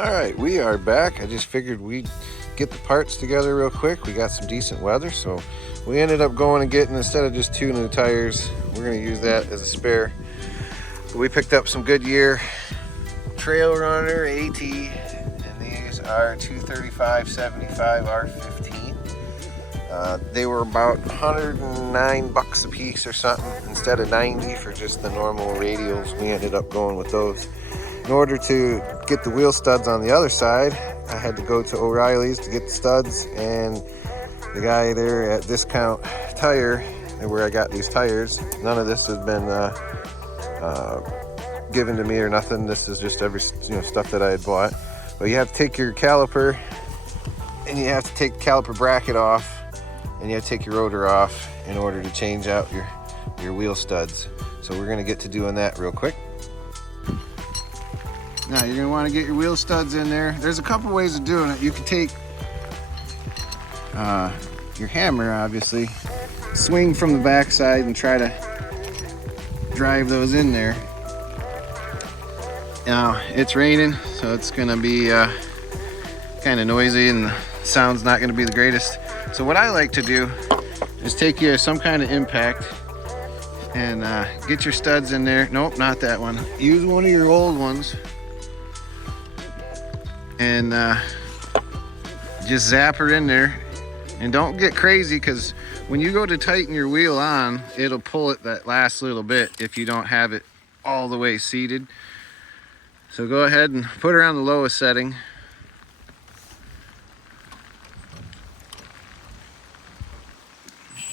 Alright, we are back. I just figured we'd get the parts together real quick. We got some decent weather, so we ended up going and getting, instead of just 2 new tires, we're going to use that as a spare. We picked up some Goodyear Trailrunner AT, and these are 235/75 R15. They were about 109 bucks a piece or something, instead of 90 for just the normal radials. We ended up going with those. In order to get the wheel studs on the other side, I had to go to O'Reilly's to get the studs, and the guy there at Discount Tire, where I got these tires, none of this has been given to me or nothing. This is just every stuff that I had bought. But you have to take your caliper, and you have to take the caliper bracket off, and you have to take your rotor off in order to change out your wheel studs. So we're going to get to doing that real quick. Now you're going to want to get your wheel studs in there. There's a couple ways of doing it. You can take your hammer, obviously, swing from the back side and try to drive those in there. Now it's raining, so it's going to be kind of noisy and the sound's not going to be the greatest. So what I like to do is take you some kind of impact and get your studs in there. Nope, not that one. Use one of your old ones and just zap her in there. And don't get crazy, because when you go to tighten your wheel on, it'll pull it that last little bit if you don't have it all the way seated. So go ahead and put her on the lowest setting.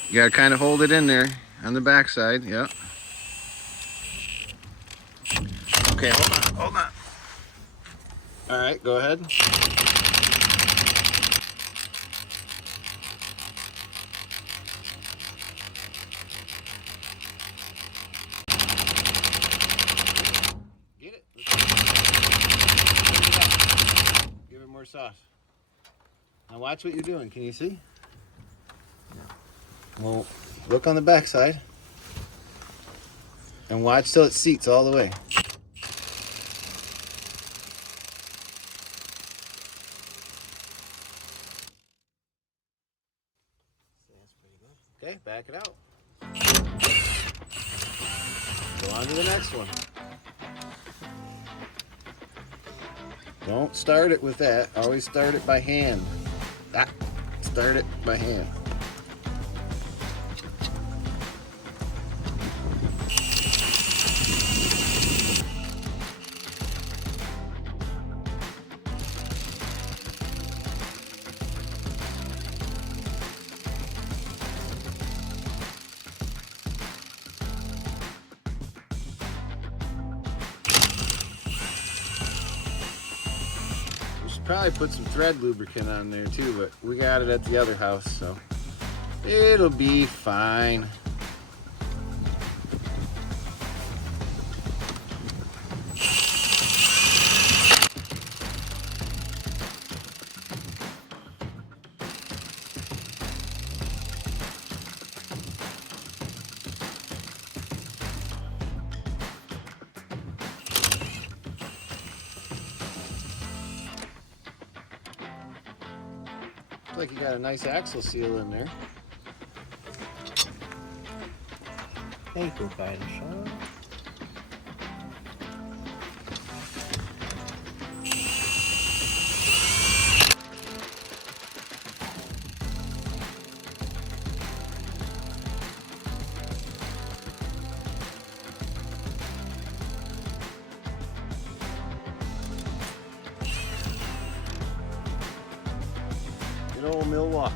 You gotta kind of hold it in there on the back side. Yep. Okay, hold on. All right, go ahead. Get it. Give it more sauce. Now watch what you're doing. Can you see? Well, look on the back side and watch till it seats all the way. Okay, back it out. Go on to the next one. Don't start it with that. Always start it by hand. Start it by hand. Probably put some thread lubricant on there too, but we got it at the other house, so it'll be fine. Like you got a nice axle seal in there. Thank you, kind Sean. Good old Milwaukee.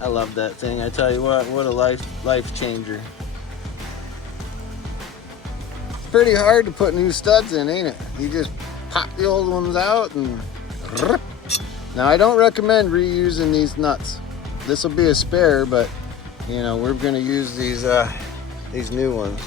I love that thing. I tell you what a life changer. It's pretty hard to put new studs in, ain't it? You just pop the old ones out and... Now I don't recommend reusing these nuts. This will be a spare, but you know, we're gonna use these new ones.